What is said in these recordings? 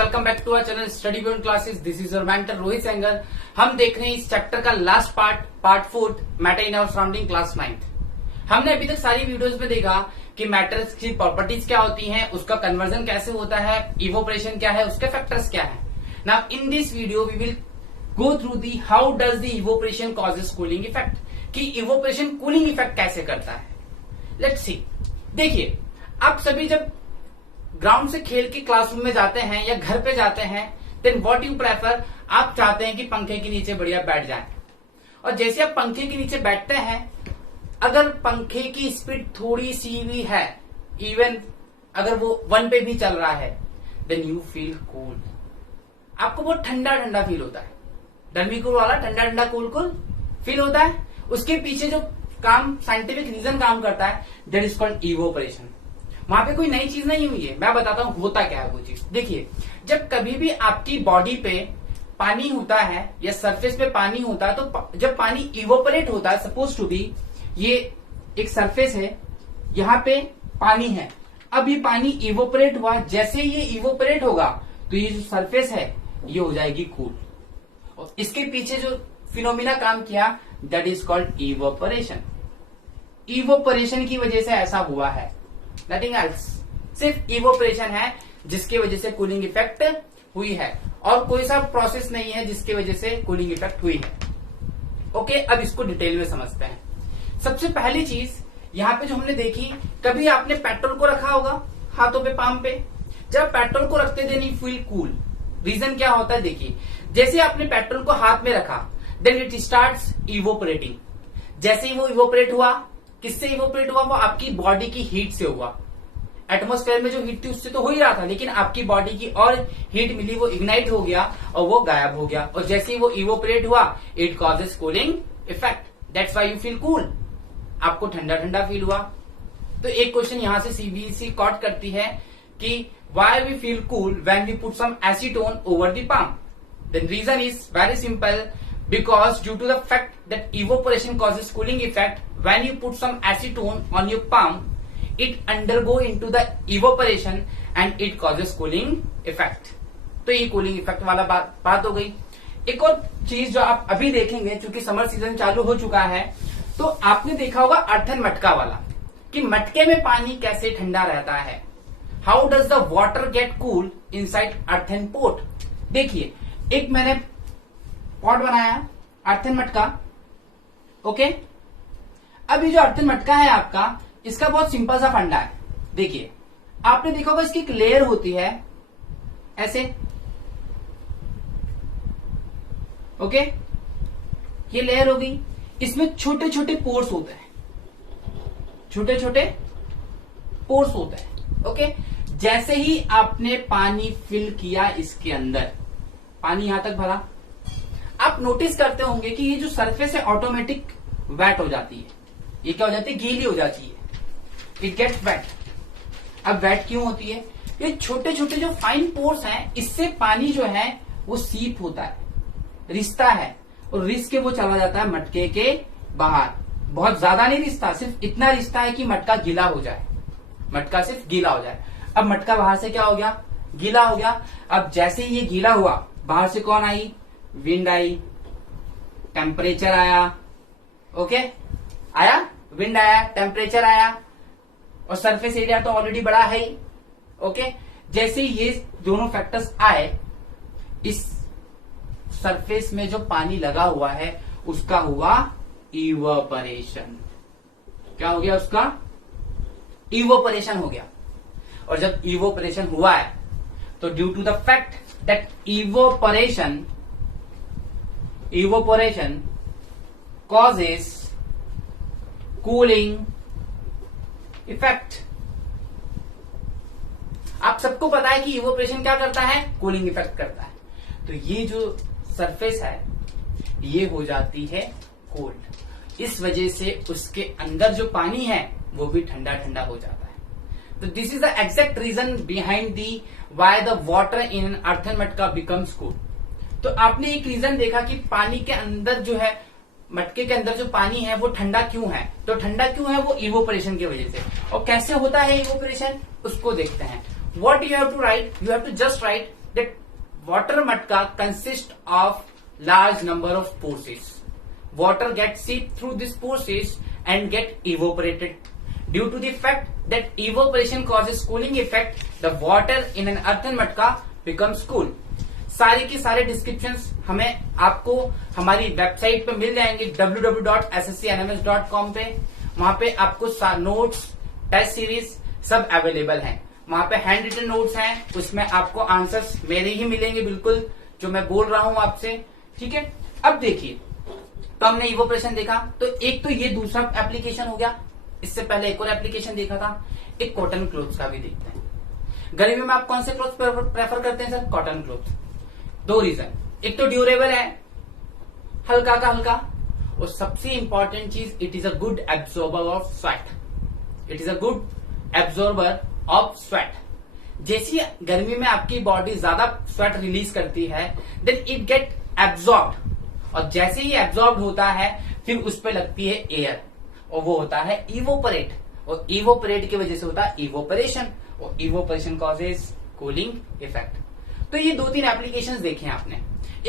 Welcome back to our channel study beyond classes. This is your mentor Rohit Sengar. हम देख रहे हैं इस चैप्टर का last part 4 matter in our surrounding class 9। हमने अभी तक सारी वीडियोस में देखा कि मैटर्स की प्रॉपर्टीज क्या होती हैं, उसका कन्वर्जन कैसे होता है, इवोपरेशन क्या है, उसके फैक्टर्स क्या है। Now in this video we will go through the how does the evaporation causes cooling effect, कि इवोपरेशन कूलिंग इफेक्ट कैसे करता है। Let's see. देखिए, आप सभी जब ग्राउंड से खेल के क्लासरूम में जाते हैं या घर पे जाते हैं, देन व्हाट यू प्रेफर, आप चाहते हैं कि पंखे के नीचे बढ़िया बैठ जाएं। और जैसे आप पंखे के नीचे बैठते हैं, अगर पंखे की स्पीड थोड़ी सी भी है, इवन अगर वो 1 पे भी चल रहा है, देन यू फील कोल्ड। आपको बहुत ठंडा ठंडा फील होता है। डर्मी वाला ठंडा ठंडा कूल फील होता है। उसके पीछे जो काम साइंटिफिक रीजन काम करता है, दैट इज कॉल्ड इवोपरेशन। वहां पे कोई नई चीज नहीं हुई है, मैं बताता हूं होता क्या है वो चीज। देखिए, जब कभी भी आपकी बॉडी पे पानी होता है या सरफेस पे पानी होता है, तो जब पानी इवोपरेट होता है, सपोज टू बी ये एक सरफेस है, यहाँ पे पानी है, अब ये पानी इवोपरेट हुआ। जैसे ये इवोपरेट होगा तो ये जो सरफेस है ये हो जाएगी कूल। और इसके पीछे जो फिनोमिना काम किया, that is called evaporation. Evaporation की वजह से ऐसा हुआ है, नथिंग एल्स। सिर्फ इवोपरेशन है जिसकी वजह से कूलिंग इफेक्ट हुई है, और कोई सा प्रोसेस नहीं है जिसकी वजह से कूलिंग इफेक्ट हुई है। ओके, अब इसको डिटेल में समझते हैं। सबसे पहली चीज यहाँ पे जो हमने देखी, कभी आपने पेट्रोल को रखा होगा हाथों पे, पाम पे। जब पेट्रोल को रखते then you feel cool. Reason क्या होता है, देखिए, जैसे आपने पेट्रोल को हाथ में रखा, देन इट स्टार्ट्स इवोपरेटिंग। जैसे ही वो इवोपरेट हुआ, किससे इवोपरेट हुआ? वो आपकी बॉडी की हीट से हुआ। एटमॉस्फेयर में जो हीट थी उससे तो हो ही रहा था, लेकिन आपकी बॉडी की और हीट मिली, वो इग्नाइट हो गया और वो गायब हो गया। और जैसे ही वो इवोपरेट हुआ, it causes cooling effect. That's why you feel cool. आपको ठंडा ठंडा फील हुआ। तो एक क्वेश्चन यहां से सीबीएसई कॉट करती है कि why we feel cool when we put some acetone over the palm. Then reason is very simple, because due to the fact that evaporation causes cooling effect, when you put some acetone on your palm, it undergo into the evaporation and it causes cooling effect. तो ये cooling effect वाला बात हो गई। एक और चीज जो आप अभी देखेंगे, क्योंकि समर सीजन चालू हो चुका है, तो आपने देखा होगा अर्थन मटका वाला, कि मटके में पानी कैसे ठंडा रहता है। How does the water get cool inside earthen pot. देखिए, एक मैंने पॉट बनाया अर्थन मटका। ओके, अब ये जो अर्थन मटका है आपका, इसका बहुत सिंपल सा फंडा है। देखिए, आपने देखा होगा इसकी एक लेयर होती है ऐसे। ओके, ये लेयर हो गई। इसमें छोटे छोटे पोर्स होते हैं, छोटे छोटे पोर्स होते हैं। ओके, जैसे ही आपने पानी फिल किया इसके अंदर, पानी यहां तक भरा, आप नोटिस करते होंगे कि ये जो सरफेस है ऑटोमेटिक वेट हो जाती है। ये क्या हो जाती है? गीली हो जाती है। It gets wet. अब वेट क्यों होती है? ये छोटे छोटे जो फाइन पोर्स हैं, इससे पानी जो है वो सीप होता है, रिसता है, और रिस के वो चला जाता है मटके के बाहर। बहुत ज्यादा नहीं रिसता, सिर्फ इतना रिसता है कि मटका गीला हो जाए। मटका सिर्फ गीला हो जाए। अब मटका बाहर से क्या हो गया? गीला हो गया। अब जैसे ही ये गीला हुआ, बाहर से कौन आई? विंड आई, टेम्परेचर आया। ओके, आया, विंड आया, टेम्परेचर आया, और सरफेस एरिया तो ऑलरेडी बड़ा है ही। ओके, जैसे ये दोनों फैक्टर्स आए, इस सरफेस में जो पानी लगा हुआ है उसका हुआ इवोपरेशन। क्या हो गया? उसका इवोपरेशन हो गया। और जब इवोपरेशन हुआ है, तो due to the fact that evaporation causes cooling effect। आप सबको पता है कि इवोपरेशन क्या करता है? कूलिंग इफेक्ट करता है। तो ये जो सरफेस है ये हो जाती है कोल्ड। इस वजह से उसके अंदर जो पानी है वो भी ठंडा ठंडा हो जाता है। तो this is the exact reason behind the why the water in earthen matka becomes cool. तो आपने एक रीजन देखा कि पानी के अंदर जो है, मटके के अंदर जो पानी है वो ठंडा क्यों है। तो ठंडा क्यों है? वो इवोपरेशन की वजह से। और कैसे होता है इवोपरेशन, उसको देखते हैं। What you have to write, you have to just write that water matka consists of large number of pores. Water gets seeped through these pores and get evaporated. Due to the fact that evaporation causes cooling effect, the water in an earthen matka becomes cool. सारे के सारे descriptions हमें आपको हमारी website पे मिल जाएंगे www.sscnms.com पे। वहां पे आपको नोट्स, टेस्ट सीरीज सब अवेलेबल हैं। वहां पे हैंड रिटन नोट्स हैं, उसमें आपको आंसर्स मेरे ही मिलेंगे बिल्कुल जो मैं बोल रहा हूं आपसे, ठीक है। अब देखिए, तो हमने इवोपरेशन देखा, तो एक तो ये दूसरा एप्लीकेशन हो गया। इससे पहले एक और एप्लीकेशन देखा था, एक कॉटन क्लोथ्स का भी देखते हैं। गर्मी में आप कौन से क्लोथ प्रेफर करते हैं सर? Cotton cloth. दो रीजन, एक तो ड्यूरेबल है, हल्का का हल्का, और सबसे इंपॉर्टेंट चीज, it is a good absorber of sweat. It is a good absorber of sweat. जैसी गर्मी में आपकी बॉडी ज्यादा स्वेट रिलीज करती है, देन इट गेट एब्जॉर्ब, और जैसे ही एब्जॉर्ब होता है फिर उस पर लगती है एयर, और वो होता है इवोपरेट, और इवोपरेट की वजह से होता है इवोपरेशन, और इवोपरेशन कॉजेज कूलिंग इफेक्ट। तो ये दो तीन एप्लीकेशंस देखे आपने।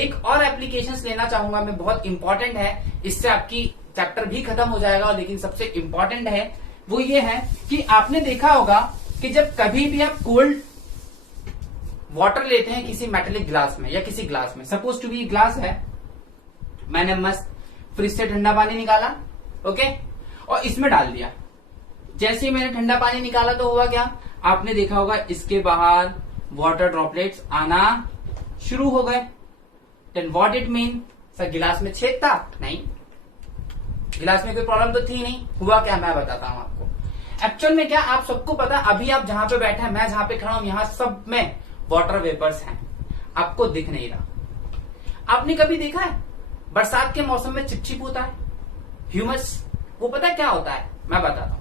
एक और एप्लीकेशंस लेना चाहूंगा मैं, बहुत इंपॉर्टेंट है, इससे आपकी चैप्टर भी खत्म हो जाएगा, लेकिन सबसे इंपॉर्टेंट है वो ये है कि आपने देखा होगा कि जब कभी भी आप कोल्ड वाटर लेते हैं किसी मेटेलिक ग्लास में या किसी ग्लास में, सपोज टू बी ग्लास है, मैंने मस्त फ्रिज से ठंडा पानी निकाला, ओके, और इसमें डाल दिया। जैसे ही मैंने ठंडा पानी निकाला तो हुआ क्या, आपने देखा होगा इसके बाहर वाटर ड्रॉपलेट्स आना शुरू हो गए। Then what it mean, sir गिलास में छेद था? नहीं, गिलास में कोई प्रॉब्लम तो थी नहीं। हुआ क्या, मैं बताता हूं आपको। एक्चुअल में क्या, आप सबको पता, अभी आप जहां पे बैठे हैं, मैं जहां पे खड़ा हूं, यहां सब में वाटर वेपर्स हैं, आपको दिख नहीं रहा। आपने कभी देखा है बरसात के मौसम में चिपचिप होता है, ह्यूमस, वो पता है क्या होता है, मैं बताता हूं।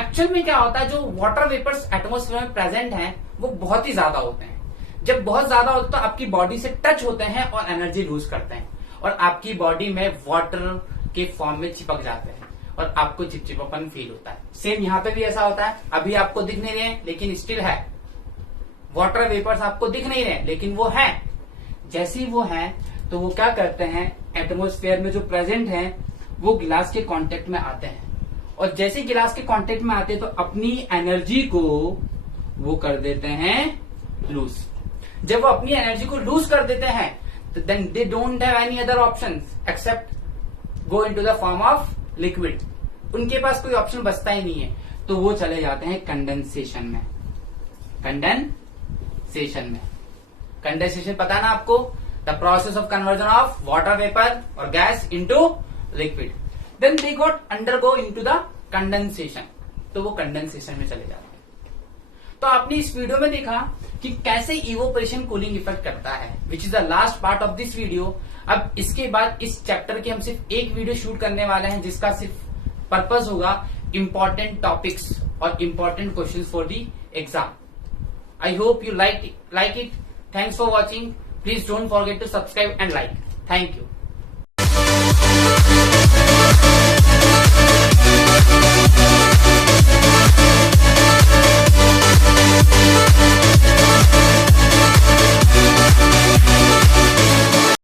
एक्चुअल में क्या होता है, जो वाटर वेपर्स एटमॉस्फेयर में प्रेजेंट हैं वो बहुत ही ज्यादा होते हैं। जब बहुत ज्यादा होते हैं तो आपकी बॉडी से टच होते हैं और एनर्जी लूज करते हैं, और आपकी बॉडी में वाटर के फॉर्म में चिपक जाते हैं, और आपको चिपचिपापन फील होता है। सेम यहाँ पे भी ऐसा होता है। अभी आपको दिख नहीं रहे लेकिन स्टिल है, वाटर वेपर्स आपको दिख नहीं रहे लेकिन वो है। जैसे ही वो है तो वो क्या करते हैं, एटमॉस्फेयर में जो प्रेजेंट है वो गिलास के कांटेक्ट में आते हैं, और जैसे गिलास के कांटेक्ट में आते हैं तो अपनी एनर्जी को वो कर देते हैं लूज। जब वो अपनी एनर्जी को लूज कर देते हैं तो then they don't have any other option except go into the form of liquid. उनके पास कोई ऑप्शन बचता ही नहीं है, तो वो चले जाते हैं कंडेंसेशन में। कंडेंसेशन पता ना आपको, the process of conversion of water vapour और gas into liquid. Then they got undergo into the condensation, तो वो कंडेंसेशन में चले जाते हैं। तो आपने इस वीडियो में देखा कि कैसे इवोपरेशन कूलिंग इफेक्ट करता है, which is the last part of this video. अब इसके बाद इस चैप्टर की हम सिर्फ एक वीडियो शूट करने वाले हैं, जिसका सिर्फ पर्पस होगा इंपॉर्टेंट टॉपिक्स और important questions for the exam. I hope you like it. Thanks for watching. Please don't forget to subscribe and like. Thank you.